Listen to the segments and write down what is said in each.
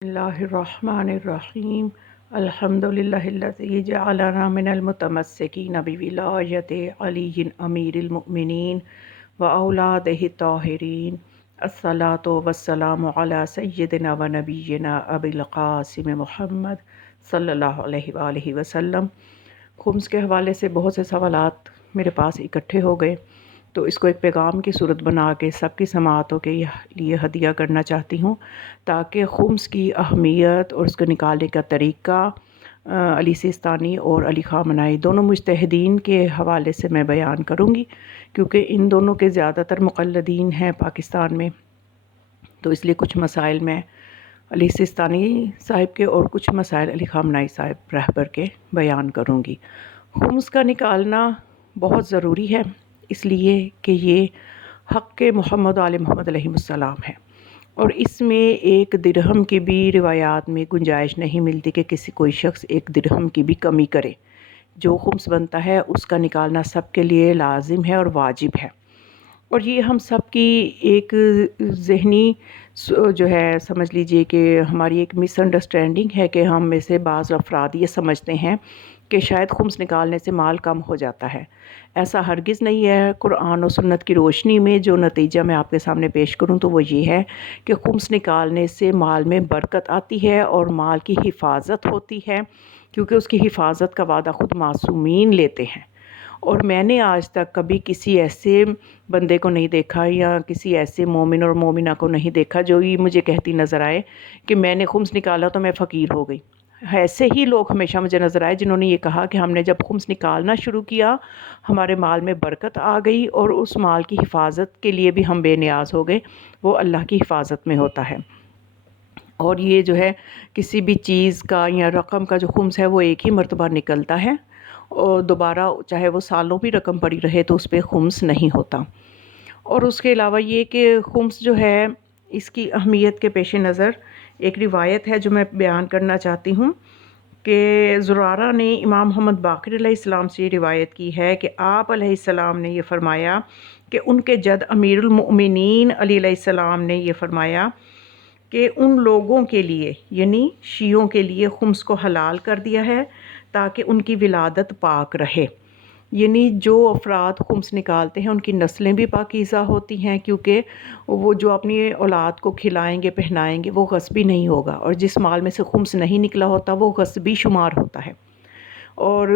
اللہ الرحمن الرحیم الحمد للہ الذی جعلنا من المتمسکین بولایت علی امیر المؤمنین و اولادہ الطاہرین الصلاۃ والسلام علی سیدنا و نبینا ابی القاسم محمد صلی اللہ علیہ وآلہ وسلم۔ خمس کے حوالے سے بہت سے سوالات میرے پاس اکٹھے ہو گئے، تو اس کو ایک پیغام کی صورت بنا کے سب کی سماعتوں کے لیے ہدیہ کرنا چاہتی ہوں، تاکہ خمس کی اہمیت اور اس کو نکالنے کا طریقہ علی سیستانی اور علی خامنہئی دونوں مجتہدین کے حوالے سے میں بیان کروں گی، کیونکہ ان دونوں کے زیادہ تر مقلدین ہیں پاکستان میں، تو اس لیے کچھ مسائل میں علی سیستانی صاحب کے اور کچھ مسائل علی خامنہئی صاحب رہبر کے بیان کروں گی۔ خمس کا نکالنا بہت ضروری ہے، اس لیے کہ یہ حق محمد علیہ محمد علیہ السلام ہے، اور اس میں ایک درہم کی بھی روایات میں گنجائش نہیں ملتی کہ کوئی شخص ایک درہم کی بھی کمی کرے۔ جو خمس بنتا ہے اس کا نکالنا سب کے لیے لازم ہے اور واجب ہے، اور یہ ہم سب کی ایک ذہنی جو ہے سمجھ لیجئے کہ ہماری ایک مس انڈرسٹینڈنگ ہے کہ ہم میں سے بعض افراد یہ سمجھتے ہیں کہ شاید خمس نکالنے سے مال کم ہو جاتا ہے۔ ایسا ہرگز نہیں ہے۔ قرآن و سنت کی روشنی میں جو نتیجہ میں آپ کے سامنے پیش کروں تو وہ یہ ہے کہ خمس نکالنے سے مال میں برکت آتی ہے اور مال کی حفاظت ہوتی ہے، کیونکہ اس کی حفاظت کا وعدہ خود معصومین لیتے ہیں۔ اور میں نے آج تک کبھی کسی ایسے بندے کو نہیں دیکھا یا کسی ایسے مومن اور مومنہ کو نہیں دیکھا جو یہ مجھے کہتی نظر آئے کہ میں نے خمس نکالا تو میں فقیر ہو گئی۔ ایسے ہی لوگ ہمیشہ مجھے نظر آئے جنہوں نے یہ کہا کہ ہم نے جب خمس نکالنا شروع کیا ہمارے مال میں برکت آ گئی، اور اس مال کی حفاظت کے لیے بھی ہم بے نیاز ہو گئے۔ وہ اللہ کی حفاظت میں ہوتا ہے، اور یہ جو ہے کسی بھی چیز کا یا رقم کا جو خمس ہے وہ ایک ہی مرتبہ نکلتا ہے، اور دوبارہ چاہے وہ سالوں بھی رقم پڑی رہے تو اس پہ خمس نہیں ہوتا۔ اور اس کے علاوہ یہ کہ خمس جو ہے اس کی اہمیت کے پیش نظر ایک روایت ہے جو میں بیان کرنا چاہتی ہوں کہ زرارہ نے امام محمد باقر علیہ السلام سے یہ روایت کی ہے کہ آپ علیہ السلام نے یہ فرمایا کہ ان کے جد امیر المؤمنین علی علیہ السلام نے یہ فرمایا کہ ان لوگوں کے لیے یعنی شیعوں کے لیے خمس کو حلال کر دیا ہے تاکہ ان کی ولادت پاک رہے، یعنی جو افراد خمس نکالتے ہیں ان کی نسلیں بھی پاکیزہ ہوتی ہیں، کیونکہ وہ جو اپنی اولاد کو کھلائیں گے پہنائیں گے وہ غصبی نہیں ہوگا، اور جس مال میں سے خمس نہیں نکلا ہوتا وہ غصبی شمار ہوتا ہے۔ اور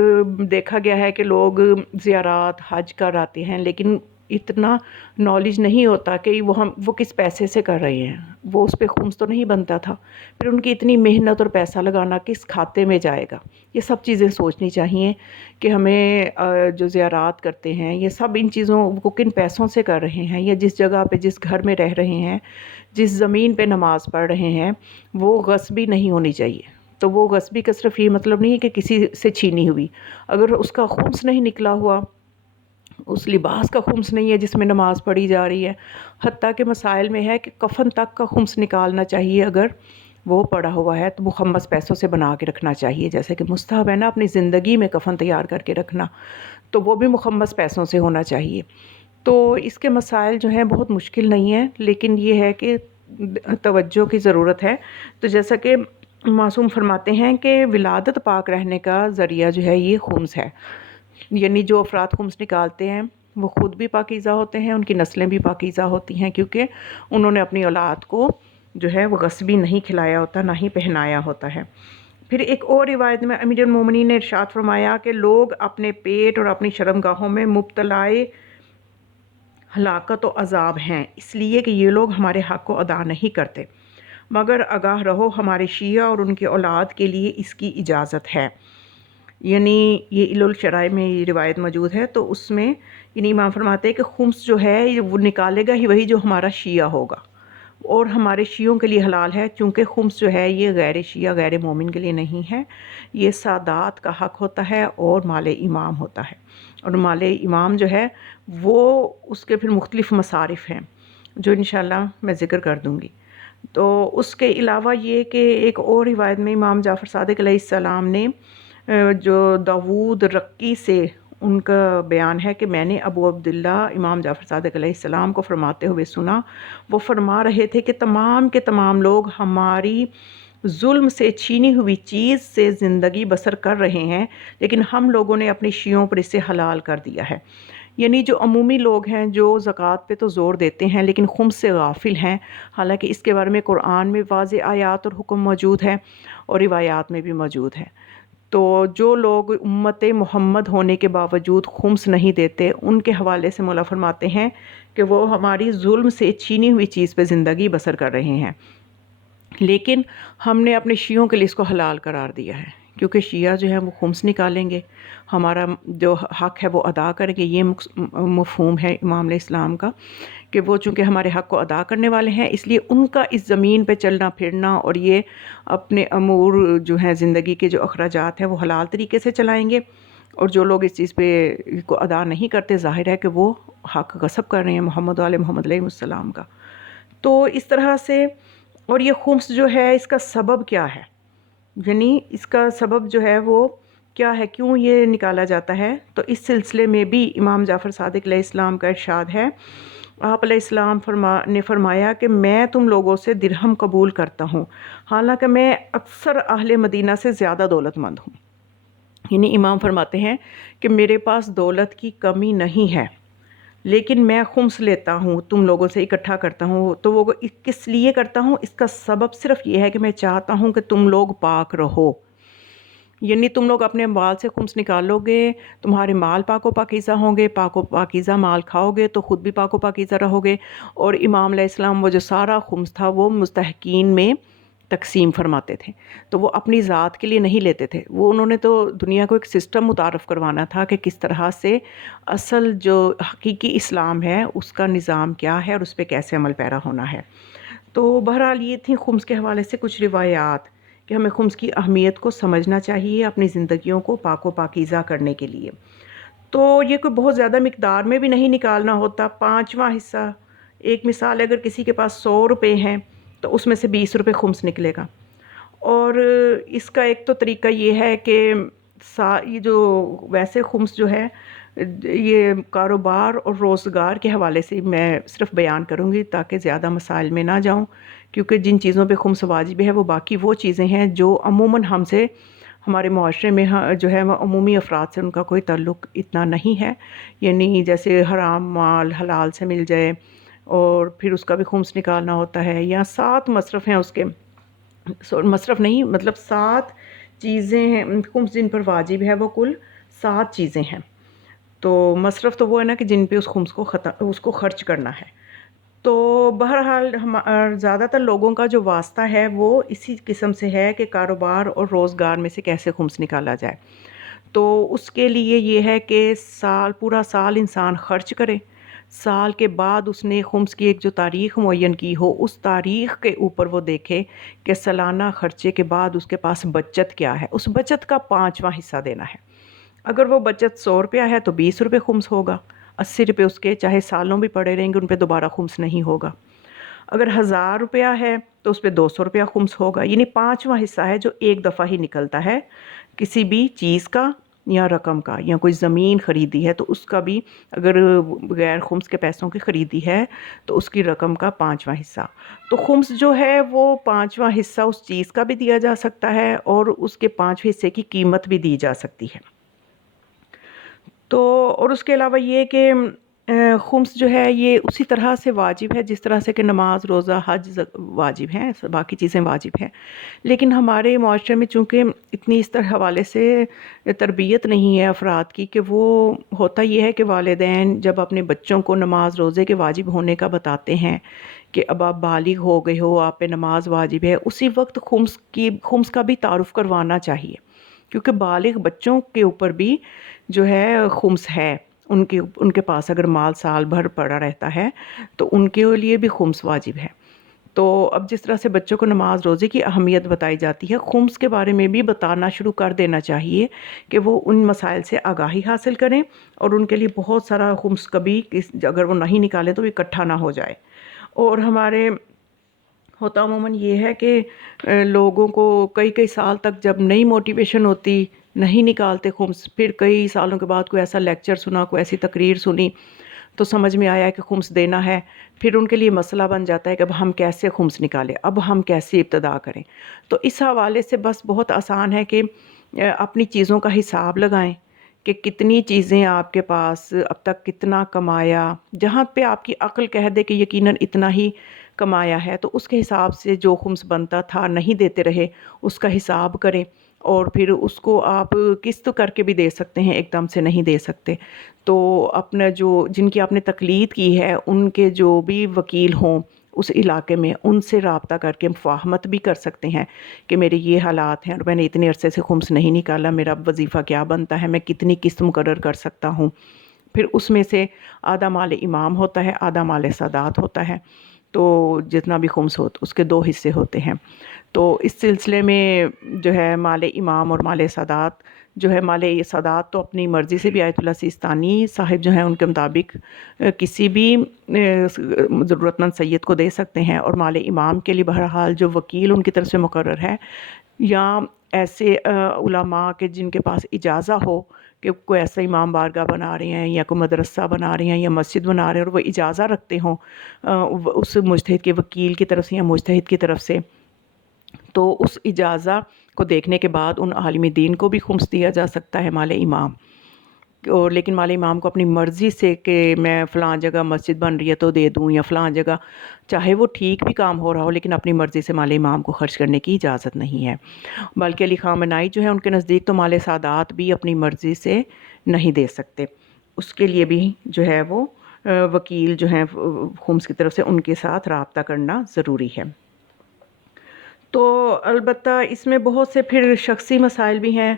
دیکھا گیا ہے کہ لوگ زیارات حج کر آتے ہیں لیکن اتنا نالج نہیں ہوتا کہ وہ کس پیسے سے کر رہے ہیں، وہ اس پہ خمس تو نہیں بنتا تھا، پھر ان کی اتنی محنت اور پیسہ لگانا کس کھاتے میں جائے گا۔ یہ سب چیزیں سوچنی چاہیے کہ ہمیں جو زیارات کرتے ہیں یہ سب ان چیزوں کو کن پیسوں سے کر رہے ہیں، یا جس جگہ پہ جس گھر میں رہ رہے ہیں جس زمین پہ نماز پڑھ رہے ہیں وہ غصبی نہیں ہونی چاہیے۔ تو وہ غصبی کا صرف یہ مطلب نہیں ہے کہ کسی سے چھینی ہوئی، اگر اس کا خمس نہیں نکلا ہوا، اس لباس کا خمس نہیں ہے جس میں نماز پڑھی جا رہی ہے، حتیٰ کہ مسائل میں ہے کہ کفن تک کا خمس نکالنا چاہیے، اگر وہ پڑا ہوا ہے تو مخمس پیسوں سے بنا کے رکھنا چاہیے، جیسے کہ مستحب ہے نا اپنی زندگی میں کفن تیار کر کے رکھنا، تو وہ بھی مخمس پیسوں سے ہونا چاہیے۔ تو اس کے مسائل جو ہیں بہت مشکل نہیں ہیں، لیکن یہ ہے کہ توجہ کی ضرورت ہے۔ تو جیسا کہ معصوم فرماتے ہیں کہ ولادت پاک رہنے کا ذریعہ جو ہے یہ خمس ہے، یعنی جو افراد خمس نکالتے ہیں وہ خود بھی پاکیزہ ہوتے ہیں، ان کی نسلیں بھی پاکیزہ ہوتی ہیں، کیونکہ انہوں نے اپنی اولاد کو جو ہے وہ غصبی نہیں کھلایا ہوتا نہ ہی پہنایا ہوتا ہے۔ پھر ایک اور روایت میں امیر المومنین نے ارشاد فرمایا کہ لوگ اپنے پیٹ اور اپنی شرمگاہوں میں مبتلائے ہلاکت و عذاب ہیں، اس لیے کہ یہ لوگ ہمارے حق کو ادا نہیں کرتے، مگر آگاہ رہو ہمارے شیعہ اور ان کے اولاد کے لیے اس کی اجازت ہے۔ یعنی یہ الشرائع میں یہ روایت موجود ہے، تو اس میں یعنی امام فرماتے ہیں کہ خمس جو ہے وہ نکالے گا ہی وہی جو ہمارا شیعہ ہوگا، اور ہمارے شیعوں کے لیے حلال ہے، چونکہ خمس جو ہے یہ غیر شیعہ غیر مومن کے لیے نہیں ہے، یہ سادات کا حق ہوتا ہے اور مال امام ہوتا ہے، اور مال امام جو ہے وہ اس کے پھر مختلف مصارف ہیں جو انشاءاللہ میں ذکر کر دوں گی۔ تو اس کے علاوہ یہ کہ ایک اور روایت میں امام جعفر صادق علیہ السلام نے جو داود رقی سے ان کا بیان ہے کہ میں نے ابو عبداللہ امام جعفر صادق علیہ السلام کو فرماتے ہوئے سنا، وہ فرما رہے تھے کہ تمام کے تمام لوگ ہماری ظلم سے چھینی ہوئی چیز سے زندگی بسر کر رہے ہیں، لیکن ہم لوگوں نے اپنی شیعوں پر اسے حلال کر دیا ہے۔ یعنی جو عمومی لوگ ہیں جو زکوٰۃ پہ تو زور دیتے ہیں لیکن خمس سے غافل ہیں، حالانکہ اس کے بارے میں قرآن میں واضح آیات اور حکم موجود ہے اور روایات میں بھی موجود ہے۔ تو جو لوگ امت محمد ہونے کے باوجود خمس نہیں دیتے، ان کے حوالے سے مولا فرماتے ہیں کہ وہ ہماری ظلم سے چھینی ہوئی چیز پہ زندگی بسر کر رہے ہیں، لیکن ہم نے اپنے شیعوں کے لیے اس کو حلال قرار دیا ہے، کیونکہ شیعہ جو ہیں وہ خمس نکالیں گے، ہمارا جو حق ہے وہ ادا کریں گے۔ یہ مفہوم ہے امام علیہ السلام کا کہ وہ چونکہ ہمارے حق کو ادا کرنے والے ہیں، اس لیے ان کا اس زمین پہ چلنا پھرنا اور یہ اپنے امور جو ہیں زندگی کے جو اخراجات ہیں وہ حلال طریقے سے چلائیں گے، اور جو لوگ اس چیز پہ کو ادا نہیں کرتے، ظاہر ہے کہ وہ حق غصب کر رہے ہیں محمد و آل محمد علیہ السلام کا۔ تو اس طرح سے، اور یہ خمس جو ہے اس کا سبب کیا ہے، یعنی اس کا سبب جو ہے وہ کیا ہے، کیوں یہ نکالا جاتا ہے، تو اس سلسلے میں بھی امام جعفر صادق علیہ السلام کا ارشاد ہے۔ آپ علیہ السلام نے فرمایا کہ میں تم لوگوں سے درہم قبول کرتا ہوں، حالانکہ میں اکثر اہل مدینہ سے زیادہ دولت مند ہوں۔ یعنی امام فرماتے ہیں کہ میرے پاس دولت کی کمی نہیں ہے، لیکن میں خمس لیتا ہوں، تم لوگوں سے اکٹھا کرتا ہوں، تو وہ کس لیے کرتا ہوں، اس کا سبب صرف یہ ہے کہ میں چاہتا ہوں کہ تم لوگ پاک رہو۔ یعنی تم لوگ اپنے مال سے خمس نکالو گے، تمہارے مال پاک و پاکیزہ ہوں گے، پاک و پاکیزہ مال کھاؤ گے تو خود بھی پاک و پاکیزہ رہو گے۔ اور امام علیہ السلام وہ جو سارا خمس تھا وہ مستحقین میں تقسیم فرماتے تھے، تو وہ اپنی ذات کے لیے نہیں لیتے تھے، وہ انہوں نے تو دنیا کو ایک سسٹم متعارف کروانا تھا کہ کس طرح سے اصل جو حقیقی اسلام ہے اس کا نظام کیا ہے اور اس پہ کیسے عمل پیرا ہونا ہے۔ تو بہرحال یہ تھی خمس کے حوالے سے کچھ روایات کہ ہمیں خمس کی اہمیت کو سمجھنا چاہیے اپنی زندگیوں کو پاک و پاکیزہ کرنے کے لیے۔ تو یہ کوئی بہت زیادہ مقدار میں بھی نہیں نکالنا ہوتا، 5واں حصہ، ایک مثال اگر کسی کے پاس 100 روپے ہیں تو اس میں سے 20 روپے خمس نکلے گا۔ اور اس کا ایک تو طریقہ یہ ہے کہ یہ جو ویسے خمس جو ہے یہ کاروبار اور روزگار کے حوالے سے میں صرف بیان کروں گی تاکہ زیادہ مسائل میں نہ جاؤں، کیونکہ جن چیزوں پہ خمس واجب ہے وہ باقی وہ چیزیں ہیں جو عموماً ہم سے، ہمارے معاشرے میں جو ہے وہ عمومی افراد سے ان کا کوئی تعلق اتنا نہیں ہے، یعنی جیسے حرام مال حلال سے مل جائے اور پھر اس کا بھی خمس نکالنا ہوتا ہے، یا 7 مصرف ہیں اس کے، مصرف نہیں مطلب 7 چیزیں ہیں خمس جن پر واجب ہے، وہ کل 7 چیزیں ہیں۔ تو مصرف تو وہ ہے نا کہ جن پہ اس خمس کو اس کو خرچ کرنا ہے۔ تو بہرحال زیادہ تر لوگوں کا جو واسطہ ہے وہ اسی قسم سے ہے کہ کاروبار اور روزگار میں سے کیسے خمس نکالا جائے۔ تو اس کے لیے یہ ہے کہ پورا سال انسان خرچ کرے، سال کے بعد اس نے خمس کی ایک جو تاریخ معین کی ہو، اس تاریخ کے اوپر وہ دیکھے کہ سالانہ خرچے کے بعد اس کے پاس بچت کیا ہے، اس بچت کا 5واں حصہ دینا ہے۔ اگر وہ بچت 100 روپیہ ہے تو 20 روپے خمس ہوگا، 80 روپے اس کے چاہے سالوں بھی پڑے رہیں گے ان پہ دوبارہ خمس نہیں ہوگا۔ اگر 1000 روپیہ ہے تو اس پہ 200 روپیہ خمس ہوگا، یعنی 5واں حصہ ہے جو ایک دفعہ ہی نکلتا ہے کسی بھی چیز کا یا رقم کا، یا کوئی زمین خریدی ہے تو اس کا بھی اگر غیر خمس کے پیسوں کی خریدی ہے تو اس کی رقم کا 5واں حصہ۔ تو خمس جو ہے وہ 5واں حصہ اس چیز کا بھی دیا جا سکتا ہے اور اس کے 5ویں حصے کی قیمت بھی دی جا سکتی ہے۔ تو اور اس کے علاوہ یہ کہ خمس جو ہے یہ اسی طرح سے واجب ہے جس طرح سے کہ نماز روزہ حج واجب ہیں، باقی چیزیں واجب ہیں، لیکن ہمارے معاشرے میں چونکہ اتنی اس طرح حوالے سے تربیت نہیں ہے افراد کی، کہ وہ ہوتا یہ ہے کہ والدین جب اپنے بچوں کو نماز روزے کے واجب ہونے کا بتاتے ہیں کہ اب آپ بالغ ہو گئے ہو، آپ پہ نماز واجب ہے، اسی وقت خمس کا بھی تعارف کروانا چاہیے، کیونکہ بالغ بچوں کے اوپر بھی جو ہے خمس ہے، ان کے پاس اگر مال سال بھر پڑا رہتا ہے تو ان کے لیے بھی خمس واجب ہے۔ تو اب جس طرح سے بچوں کو نماز روزے کی اہمیت بتائی جاتی ہے، خمس کے بارے میں بھی بتانا شروع کر دینا چاہیے کہ وہ ان مسائل سے آگاہی حاصل کریں اور ان کے لیے بہت سارا خمس کبھی اگر وہ نہیں نکالے تو اکٹھا نہ ہو جائے۔ اور ہمارے ہوتا عموماً یہ ہے کہ لوگوں کو کئی سال تک جب نئی موٹیویشن ہوتی نہیں نکالتے خمس، پھر کئی سالوں کے بعد کوئی ایسا لیکچر سنا، کوئی ایسی تقریر سنی تو سمجھ میں آیا کہ خمس دینا ہے، پھر ان کے لیے مسئلہ بن جاتا ہے کہ اب ہم کیسے خمس نکالیں، اب ہم کیسے ابتدا کریں۔ تو اس حوالے سے بس بہت آسان ہے کہ اپنی چیزوں کا حساب لگائیں کہ کتنی چیزیں آپ کے پاس، اب تک کتنا کمایا، جہاں پہ آپ کی عقل کہہ دے کہ یقیناً اتنا ہی کمایا ہے تو اس کے حساب سے جو خمس بنتا تھا نہیں دیتے رہے، اس کا حساب کریں، اور پھر اس کو آپ قسط کر کے بھی دے سکتے ہیں، ایک دم سے نہیں دے سکتے تو اپنا جو جن کی آپ نے تقلید کی ہے ان کے جو بھی وکیل ہوں اس علاقے میں، ان سے رابطہ کر کے مفاہمت بھی کر سکتے ہیں کہ میرے یہ حالات ہیں اور میں نے اتنے عرصے سے خمس نہیں نکالا، میرا وظیفہ کیا بنتا ہے، میں کتنی قسط مقرر کر سکتا ہوں۔ پھر اس میں سے آدھا مال امام ہوتا ہے، آدھا مال سادات ہوتا ہے، تو جتنا بھی خمس ہوتا اس کے 2 حصے ہوتے ہیں۔ تو اس سلسلے میں جو ہے مال امام اور مال سادات جو ہے، مال سادات تو اپنی مرضی سے بھی آیت اللہ سیستانی صاحب جو ہیں ان کے مطابق کسی بھی ضرورت مند سید کو دے سکتے ہیں، اور مال امام کے لیے بہرحال جو وکیل ان کی طرف سے مقرر ہے یا ایسے علماء کے جن کے پاس اجازہ ہو کہ کوئی ایسا امام بارگاہ بنا رہے ہیں یا کوئی مدرسہ بنا رہے ہیں یا مسجد بنا رہے ہیں اور وہ اجازہ رکھتے ہوں اس مجتہد کے وکیل کی طرف سے یا مجتہد کی طرف سے، تو اس اجازہ کو دیکھنے کے بعد ان عالم دین کو بھی خمس دیا جا سکتا ہے مال امام، اور لیکن مال امام کو اپنی مرضی سے کہ میں فلاں جگہ مسجد بن رہی ہے تو دے دوں، یا فلاں جگہ چاہے وہ ٹھیک بھی کام ہو رہا ہو لیکن اپنی مرضی سے مال امام کو خرچ کرنے کی اجازت نہیں ہے۔ بلکہ علی خامنائی جو ہے ان کے نزدیک تو مال سادات بھی اپنی مرضی سے نہیں دے سکتے، اس کے لیے بھی جو ہے وہ وکیل جو ہیں خمس کی طرف سے ان کے ساتھ رابطہ کرنا ضروری ہے۔ تو البتہ اس میں بہت سے پھر شخصی مسائل بھی ہیں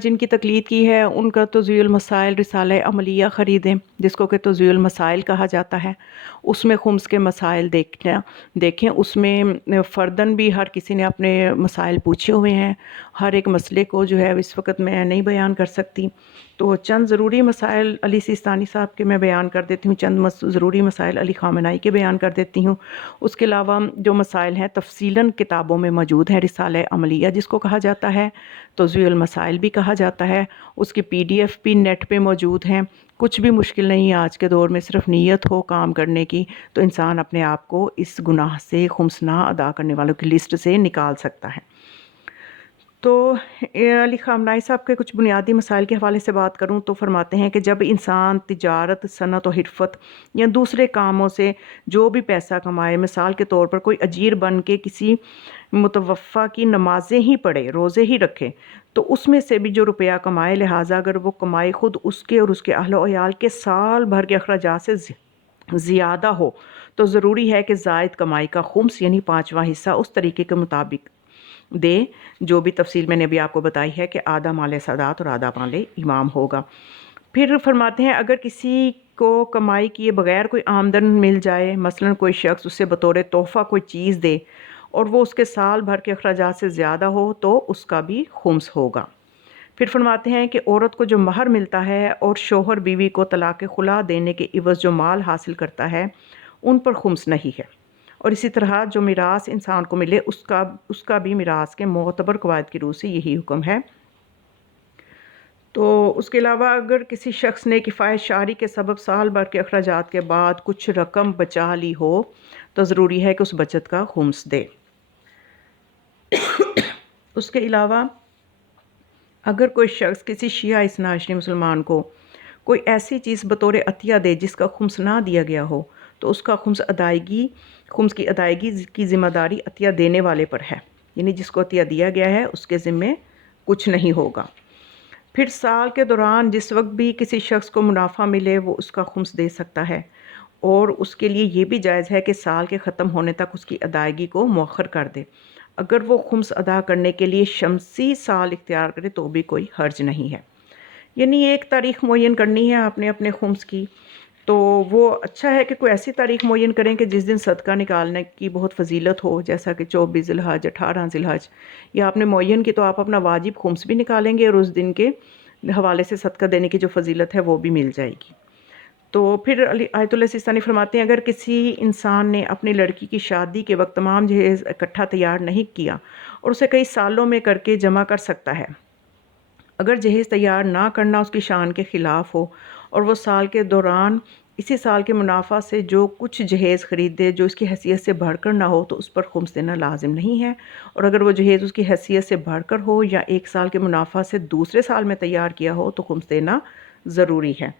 جن کی تقلید کی ہے، ان کا توضیع المسائل رسالہ عملیہ خریدیں جس کو کہ توضیع المسائل کہا جاتا ہے، اس میں خمس کے مسائل دیکھیں، اس میں فرداً بھی ہر کسی نے اپنے مسائل پوچھے ہوئے ہیں، ہر ایک مسئلے کو جو ہے اس وقت میں نہیں بیان کر سکتی، تو چند ضروری مسائل علی سیستانی صاحب کے میں بیان کر دیتی ہوں، چند ضروری مسائل علی خامنائی کے بیان کر دیتی ہوں۔ اس کے علاوہ جو مسائل ہیں تفصیلاً کتابوں میں موجود ہے، رسالہ عملیہ جس کو کہا جاتا ہے، توضیع المسائل بھی کہا جاتا ہے، اس کی PDF بھی نیٹ پہ موجود ہیں، کچھ بھی مشکل نہیں آج کے دور میں، صرف نیت ہو کام کرنے کی تو انسان اپنے آپ کو اس گناہ سے، خمس نہ ادا کرنے والوں کی لسٹ سے نکال سکتا ہے۔ تو علی خامنائی صاحب کے کچھ بنیادی مسائل کے حوالے سے بات کروں تو فرماتے ہیں کہ جب انسان تجارت، صنعت و حرفت یا دوسرے کاموں سے جو بھی پیسہ کمائے، مثال کے طور پر کوئی اجیر بن کے کسی متوفی کی نمازیں ہی پڑھے، روزے ہی رکھے، تو اس میں سے بھی جو روپیہ کمائے، لہٰذا اگر وہ کمائی خود اس کے اور اس کے اہل و عیال کے سال بھر کے اخراجات سے زیادہ ہو تو ضروری ہے کہ زائد کمائی کا خمس یعنی 5واں حصہ اس طریقے کے مطابق دے جو بھی تفصیل میں نے بھی آپ کو بتائی ہے کہ آدھا مال سادات اور آدھا مال امام ہوگا۔ پھر فرماتے ہیں اگر کسی کو کمائی کیے بغیر کوئی آمدن مل جائے، مثلا کوئی شخص اسے بطور تحفہ کوئی چیز دے اور وہ اس کے سال بھر کے اخراجات سے زیادہ ہو تو اس کا بھی خمس ہوگا۔ پھر فرماتے ہیں کہ عورت کو جو مہر ملتا ہے اور شوہر بیوی کو طلاق خلا دینے کے عوض جو مال حاصل کرتا ہے ان پر خمس نہیں ہے، اور اسی طرح جو میراث انسان کو ملے اس کا بھی میراث کے معتبر قواعد کی روح سے یہی حکم ہے۔ تو اس کے علاوہ اگر کسی شخص نے کفایت شعری کے سبب سال بھر کے اخراجات کے بعد کچھ رقم بچا لی ہو تو ضروری ہے کہ اس بچت کا خمس دے۔ اس کے علاوہ اگر کوئی شخص کسی شیعہ اثنا عشری مسلمان کو کوئی ایسی چیز بطور عطیہ دے جس کا خمس نہ دیا گیا ہو تو اس کا خمس کی ادائیگی کی ذمہ داری عطیہ دینے والے پر ہے، یعنی جس کو عطیہ دیا گیا ہے اس کے ذمے کچھ نہیں ہوگا۔ پھر سال کے دوران جس وقت بھی کسی شخص کو منافع ملے وہ اس کا خمس دے سکتا ہے، اور اس کے لیے یہ بھی جائز ہے کہ سال کے ختم ہونے تک اس کی ادائیگی کو مؤخر کر دے۔ اگر وہ خمس ادا کرنے کے لیے شمسی سال اختیار کرے تو بھی کوئی حرج نہیں ہے، یعنی ایک تاریخ معین کرنی ہے آپ نے اپنے خمس کی، تو وہ اچھا ہے کہ کوئی ایسی تاریخ معین کریں کہ جس دن صدقہ نکالنے کی بہت فضیلت ہو، جیسا کہ 24 ذی الحج، 18 ذی الحج، یا آپ نے معین کی تو آپ اپنا واجب خمس بھی نکالیں گے اور اس دن کے حوالے سے صدقہ دینے کی جو فضیلت ہے وہ بھی مل جائے گی۔ تو پھر آیت اللہ سیستانی فرماتے ہیں اگر کسی انسان نے اپنی لڑکی کی شادی کے وقت تمام جہیز اکٹھا تیار نہیں کیا اور اسے کئی سالوں میں کر کے جمع کر سکتا ہے، اگر جہیز تیار نہ کرنا اس کی شان کے خلاف ہو اور وہ سال کے دوران اسی سال کے منافع سے جو کچھ جہیز خریدے جو اس کی حیثیت سے بڑھ کر نہ ہو تو اس پر خمس دینا لازم نہیں ہے، اور اگر وہ جہیز اس کی حیثیت سے بڑھ کر ہو یا ایک سال کے منافع سے دوسرے سال میں تیار کیا ہو تو خمس دینا ضروری ہے۔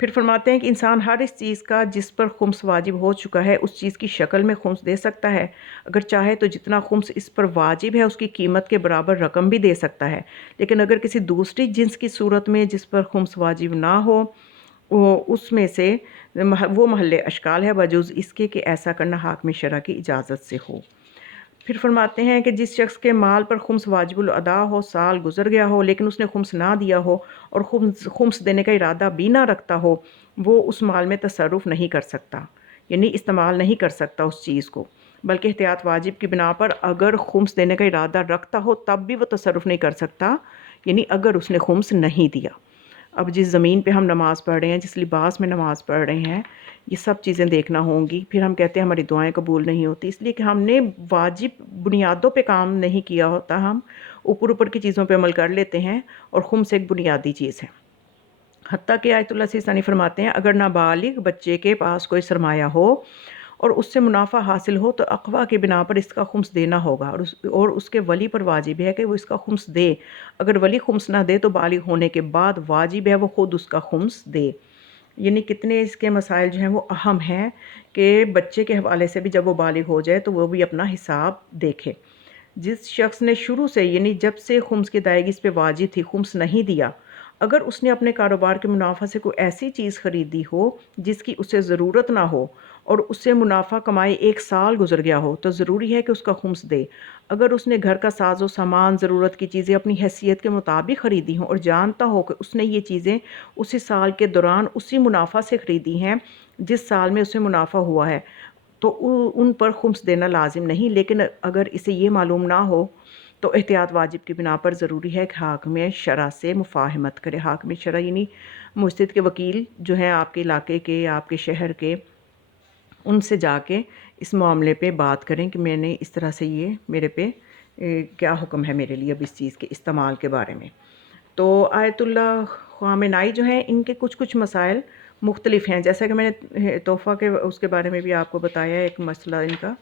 پھر فرماتے ہیں کہ انسان ہر اس چیز کا جس پر خمس واجب ہو چکا ہے اس چیز کی شکل میں خمس دے سکتا ہے، اگر چاہے تو جتنا خمس اس پر واجب ہے اس کی قیمت کے برابر رقم بھی دے سکتا ہے، لیکن اگر کسی دوسری جنس کی صورت میں جس پر خمس واجب نہ ہو اس میں سے وہ محل اشکال ہے بجز اس کے کہ ایسا کرنا حاکم شرع کی اجازت سے ہو۔ پھر فرماتے ہیں کہ جس شخص کے مال پر خمس واجب الادا ہو، سال گزر گیا ہو لیکن اس نے خمس نہ دیا ہو اور خمس دینے کا ارادہ بھی نہ رکھتا ہو، وہ اس مال میں تصرف نہیں کر سکتا، یعنی استعمال نہیں کر سکتا اس چیز کو، بلکہ احتیاط واجب کی بنا پر اگر خمس دینے کا ارادہ رکھتا ہو تب بھی وہ تصرف نہیں کر سکتا، یعنی اگر اس نے خمس نہیں دیا۔ اب جس زمین پہ ہم نماز پڑھ رہے ہیں، جس لباس میں نماز پڑھ رہے ہیں، یہ سب چیزیں دیکھنا ہوں گی، پھر ہم کہتے ہیں ہماری دعائیں قبول نہیں ہوتی، اس لیے کہ ہم نے واجب بنیادوں پہ کام نہیں کیا ہوتا، ہم اوپر اوپر کی چیزوں پہ عمل کر لیتے ہیں، اور خمس ایک بنیادی چیز ہے۔ حتیٰ کہ آیت اللہ سیستانی فرماتے ہیں اگر نابالغ بچے کے پاس کوئی سرمایہ ہو اور اس سے منافع حاصل ہو تو اقوا کے بنا پر اس کا خمس دینا ہوگا، اور اس کے ولی پر واجب ہے کہ وہ اس کا خمس دے، اگر ولی خمس نہ دے تو بالغ ہونے کے بعد واجب ہے وہ خود اس کا خمس دے۔ یعنی کتنے اس کے مسائل جو ہیں وہ اہم ہیں کہ بچے کے حوالے سے بھی جب وہ بالغ ہو جائے تو وہ بھی اپنا حساب دیکھے۔ جس شخص نے شروع سے یعنی جب سے خمس کی ادائیگی اس پہ واجب تھی خمس نہیں دیا، اگر اس نے اپنے کاروبار کے منافع سے کوئی ایسی چیز خریدی ہو جس کی اسے ضرورت نہ ہو اور اس سے منافع کمائے ایک سال گزر گیا ہو تو ضروری ہے کہ اس کا خمس دے۔ اگر اس نے گھر کا ساز و سامان ضرورت کی چیزیں اپنی حیثیت کے مطابق خریدی ہوں اور جانتا ہو کہ اس نے یہ چیزیں اسی سال کے دوران اسی منافع سے خریدی ہیں جس سال میں اسے منافع ہوا ہے تو ان پر خمس دینا لازم نہیں، لیکن اگر اسے یہ معلوم نہ ہو تو احتیاط واجب کی بنا پر ضروری ہے کہ حاکم شرع سے مفاہمت کرے۔ حاکم شرع یعنی مجتہد کے وکیل جو ہیں آپ کے علاقے کے، آپ کے شہر کے، ان سے جا کے اس معاملے پہ بات کریں کہ میں نے اس طرح سے یہ میرے پہ کیا حکم ہے میرے لیے اب اس چیز کے استعمال کے بارے میں۔ تو آیت اللہ خامنائی جو ہیں ان کے کچھ مسائل مختلف ہیں، جیسا کہ میں نے تحفہ کے اس کے بارے میں بھی آپ کو بتایا، ایک مسئلہ ان کا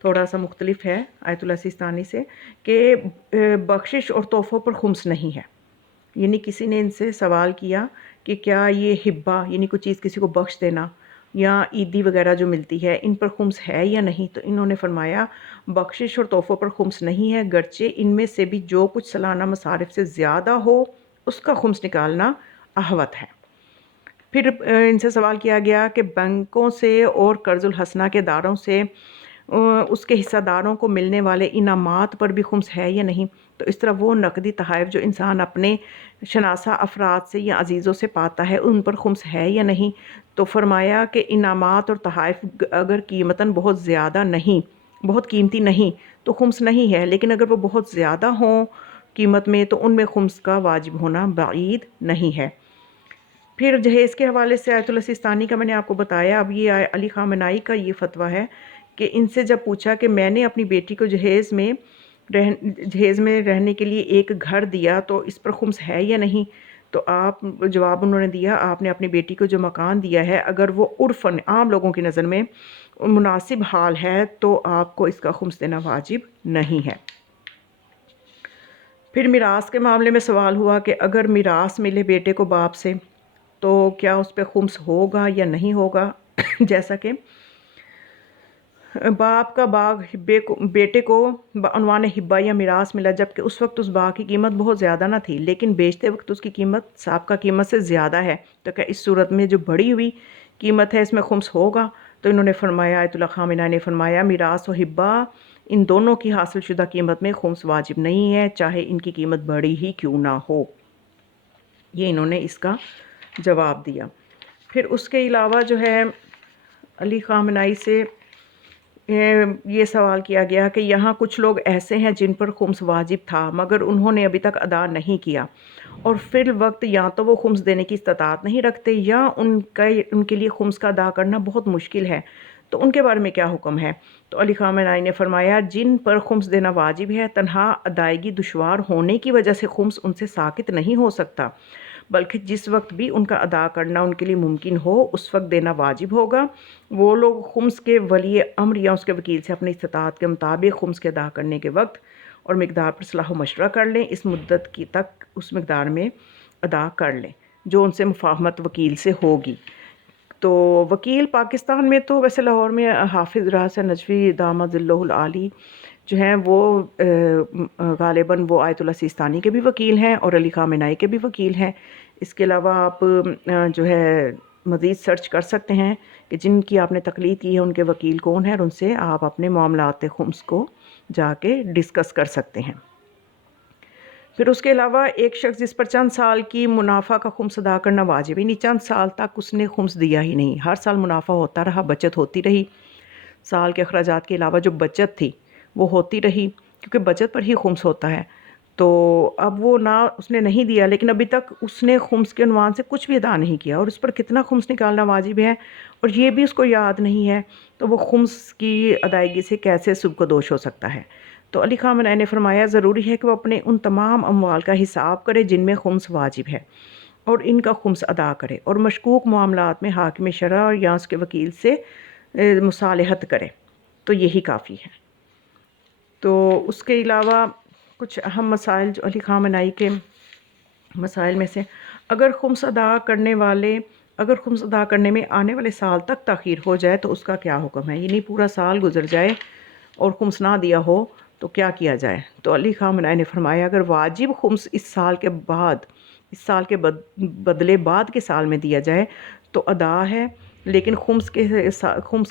تھوڑا سا مختلف ہے آیت اللہ سیستانی سے کہ بخشش اور تحفوں پر خمس نہیں ہے۔ یعنی کسی نے ان سے سوال کیا کہ کیا یہ ہبہ یعنی کوئی چیز کسی کو بخش دینا یا عیدی وغیرہ جو ملتی ہے ان پر خمس ہے یا نہیں، تو انہوں نے فرمایا بخشش اور تحفوں پر خمس نہیں ہے، گرچہ ان میں سے بھی جو کچھ سالانہ مصارف سے زیادہ ہو اس کا خمس نکالنا احوط ہے۔ پھر ان سے سوال کیا گیا کہ بینکوں سے اور قرض الحسنہ کے اداروں سے اس کے حصہ داروں کو ملنے والے انعامات پر بھی خمس ہے یا نہیں، تو اس طرح وہ نقدی تحائف جو انسان اپنے شناسہ افراد سے یا عزیزوں سے پاتا ہے ان پر خمس ہے یا نہیں، تو فرمایا کہ انعامات اور تحائف اگر قیمتاً بہت زیادہ نہیں، بہت قیمتی نہیں تو خمس نہیں ہے، لیکن اگر وہ بہت زیادہ ہوں قیمت میں تو ان میں خمس کا واجب ہونا بعید نہیں ہے۔ پھر جہیز کے حوالے سے آیت اللہ سیستانی کا میں نے آپ کو بتایا، اب یہ علی خامنائی کا یہ فتویٰ ہے کہ ان سے جب پوچھا کہ میں نے اپنی بیٹی کو جہیز میں رہنے کے لیے ایک گھر دیا تو اس پر خمس ہے یا نہیں، تو جواب انہوں نے دیا آپ نے اپنی بیٹی کو جو مکان دیا ہے اگر وہ عرفاً عام لوگوں کی نظر میں مناسب حال ہے تو آپ کو اس کا خمس دینا واجب نہیں ہے۔ پھر میراث کے معاملے میں سوال ہوا کہ اگر میراث ملے بیٹے کو باپ سے تو کیا اس پہ خمس ہوگا یا نہیں ہوگا، جیسا کہ باپ کا باغ بیٹے کو بعنوان ہبہ یا میراث ملا جبکہ اس وقت اس باغ کی قیمت بہت زیادہ نہ تھی لیکن بیچتے وقت اس کی قیمت سابقہ قیمت سے زیادہ ہے، تو کیا اس صورت میں جو بڑھی ہوئی قیمت ہے اس میں خمس ہوگا؟ تو انہوں نے فرمایا، آیت اللہ خامنہ نے فرمایا میراث و ہبہ ان دونوں کی حاصل شدہ قیمت میں خمس واجب نہیں ہے چاہے ان کی قیمت بڑی ہی کیوں نہ ہو۔ یہ انہوں نے اس کا جواب دیا۔ پھر اس کے علاوہ جو ہے علی خامنائی سے یہ سوال کیا گیا کہ یہاں کچھ لوگ ایسے ہیں جن پر خمس واجب تھا مگر انہوں نے ابھی تک ادا نہیں کیا اور فی الوقت یا تو وہ خمس دینے کی استطاعت نہیں رکھتے یا ان کے لیے خمس کا ادا کرنا بہت مشکل ہے، تو ان کے بارے میں کیا حکم ہے؟ تو علی خامنائی نے فرمایا جن پر خمس دینا واجب ہے تنہا ادائیگی دشوار ہونے کی وجہ سے خمس ان سے ساقط نہیں ہو سکتا، بلکہ جس وقت بھی ان کا ادا کرنا ان کے لیے ممکن ہو اس وقت دینا واجب ہوگا۔ وہ لوگ خمس کے ولی امر یا اس کے وکیل سے اپنی استطاعت کے مطابق خمس کے ادا کرنے کے وقت اور مقدار پر صلاح و مشورہ کر لیں، اس مدت کی تک اس مقدار میں ادا کر لیں جو ان سے مفاہمت وکیل سے ہوگی۔ تو وکیل پاکستان میں تو ویسے لاہور میں حافظ راز نجفی دامت ظلہ العالی جو ہیں وہ غالباً وہ آیت اللہ سیستانی کے بھی وکیل ہیں اور علی خامنہئی کے بھی وکیل ہیں۔ اس کے علاوہ آپ جو ہے مزید سرچ کر سکتے ہیں کہ جن کی آپ نے تقلید کی ہے ان کے وکیل کون ہیں، اور ان سے آپ اپنے معاملات خمس کو جا کے ڈسکس کر سکتے ہیں۔ پھر اس کے علاوہ ایک شخص جس پر چند سال کی منافع کا خمس ادا کرنا واجب ہے، نہیں چند سال تک اس نے خمس دیا ہی نہیں، ہر سال منافع ہوتا رہا، بچت ہوتی رہی، سال کے اخراجات کے علاوہ جو بچت تھی وہ ہوتی رہی، کیونکہ بچت پر ہی خمس ہوتا ہے۔ تو اب وہ نہ اس نے نہیں دیا، لیکن ابھی تک اس نے خمس کے عنوان سے کچھ بھی ادا نہیں کیا، اور اس پر کتنا خمس نکالنا واجب ہے اور یہ بھی اس کو یاد نہیں ہے، تو وہ خمس کی ادائیگی سے کیسے سبکدوش ہو سکتا ہے۔ تو علی خامنہئی نے فرمایا ضروری ہے کہ وہ اپنے ان تمام اموال کا حساب کرے جن میں خمس واجب ہے اور ان کا خمس ادا کرے، اور مشکوک معاملات میں حاکم شرع یا اس کے وکیل سے مصالحت کرے، تو یہی کافی ہے۔ تو اس کے علاوہ کچھ اہم مسائل جو علی خامنہئی کے مسائل میں سے، اگر خمس ادا کرنے میں آنے والے سال تک تاخیر ہو جائے تو اس کا کیا حکم ہے، یعنی پورا سال گزر جائے اور خمس نہ دیا ہو تو کیا کیا جائے۔ تو علی خامنہئی نے فرمایا اگر واجب خمس اس سال کے بدلے بعد کے سال میں دیا جائے تو ادا ہے، لیکن خمس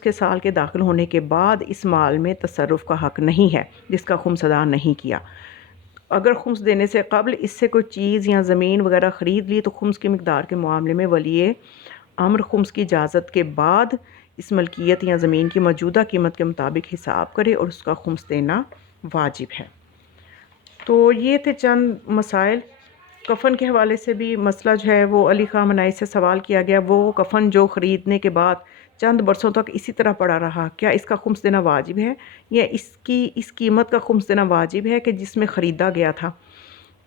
کے سال کے داخل ہونے کے بعد اس مال میں تصرف کا حق نہیں ہے جس کا خمس ادا نہیں کیا۔ اگر خمس دینے سے قبل اس سے کوئی چیز یا زمین وغیرہ خرید لی تو خمس کی مقدار کے معاملے میں ولی امر خمس کی اجازت کے بعد اس ملکیت یا زمین کی موجودہ قیمت کے مطابق حساب کرے اور اس کا خمس دینا واجب ہے۔ تو یہ تھے چند مسائل۔ کفن کے حوالے سے بھی مسئلہ جو ہے وہ علی خامنہئی سے سوال کیا گیا، وہ کفن جو خریدنے کے بعد چند برسوں تک اسی طرح پڑا رہا، کیا اس کا خمس دینا واجب ہے یا اس قیمت کا خمس دینا واجب ہے کہ جس میں خریدا گیا تھا؟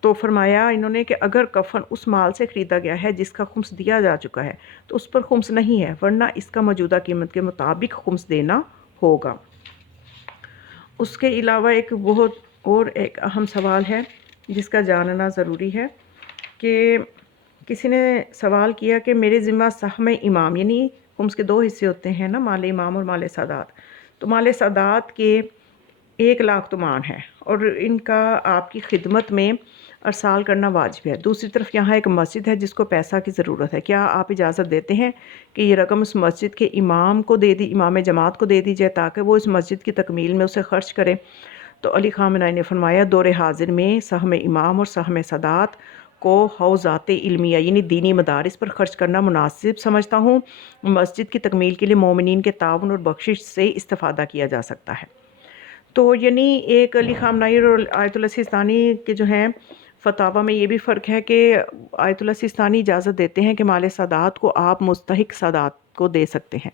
تو فرمایا انہوں نے کہ اگر کفن اس مال سے خریدا گیا ہے جس کا خمس دیا جا چکا ہے تو اس پر خمس نہیں ہے، ورنہ اس کا موجودہ قیمت کے مطابق خمس دینا ہوگا۔ اس کے علاوہ ایک اہم سوال ہے جس کا جاننا ضروری ہے کہ کسی نے سوال کیا کہ میرے ذمہ سہم امام، یعنی خمس کے 2 حصے ہوتے ہیں نا، مال امام اور مال سادات، تو مال سادات کے 1,00,000 تومان ہے اور ان کا آپ کی خدمت میں ارسال کرنا واجب ہے۔ دوسری طرف یہاں ایک مسجد ہے جس کو پیسہ کی ضرورت ہے، کیا آپ اجازت دیتے ہیں کہ یہ رقم اس مسجد کے امام جماعت کو دے دی جائے تاکہ وہ اس مسجد کی تکمیل میں اسے خرچ کرے؟ تو علی خامنہئی نے فرمایا دور حاضر میں سہم امام اور سہم سادات کو حوزات علمیہ یعنی دینی مدارس پر خرچ کرنا مناسب سمجھتا ہوں۔ مسجد کی تکمیل کے لیے مومنین کے تعاون اور بخشش سے استفادہ کیا جا سکتا ہے۔ تو یعنی ایک علی خامنہئی اور آیت اللہ سیستانی کے جو ہیں فتاوی میں یہ بھی فرق ہے کہ آیت اللہ سیستانی اجازت دیتے ہیں کہ مال سادات کو آپ مستحق سادات کو دے سکتے ہیں،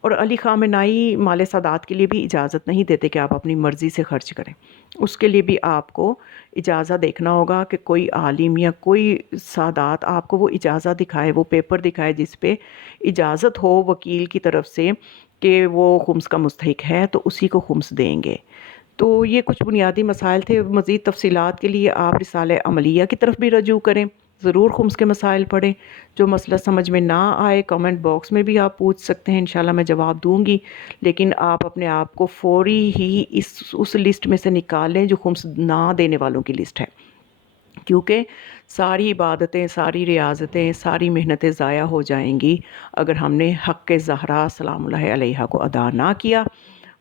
اور علی خامنہئی مال سادات کے لیے بھی اجازت نہیں دیتے کہ آپ اپنی مرضی سے خرچ کریں، اس کے لیے بھی آپ کو اجازت دیکھنا ہوگا کہ کوئی عالم یا کوئی سادات آپ کو وہ اجازت دکھائے، وہ پیپر دکھائے جس پہ اجازت ہو وکیل کی طرف سے کہ وہ خمس کا مستحق ہے تو اسی کو خمس دیں گے۔ تو یہ کچھ بنیادی مسائل تھے، مزید تفصیلات کے لیے آپ رسالہ عملیہ کی طرف بھی رجوع کریں، ضرور خمس کے مسائل پڑھیں، جو مسئلہ سمجھ میں نہ آئے کمنٹ باکس میں بھی آپ پوچھ سکتے ہیں، انشاءاللہ میں جواب دوں گی، لیکن آپ اپنے آپ کو فوری ہی اس لسٹ میں سے نکال لیں جو خمس نہ دینے والوں کی لسٹ ہے، کیونکہ ساری عبادتیں، ساری ریاضتیں، ساری محنتیں ضائع ہو جائیں گی اگر ہم نے حق زہرا سلام اللہ علیہا کو ادا نہ کیا،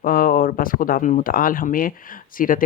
اور بس خداوند متعال ہمیں سیرت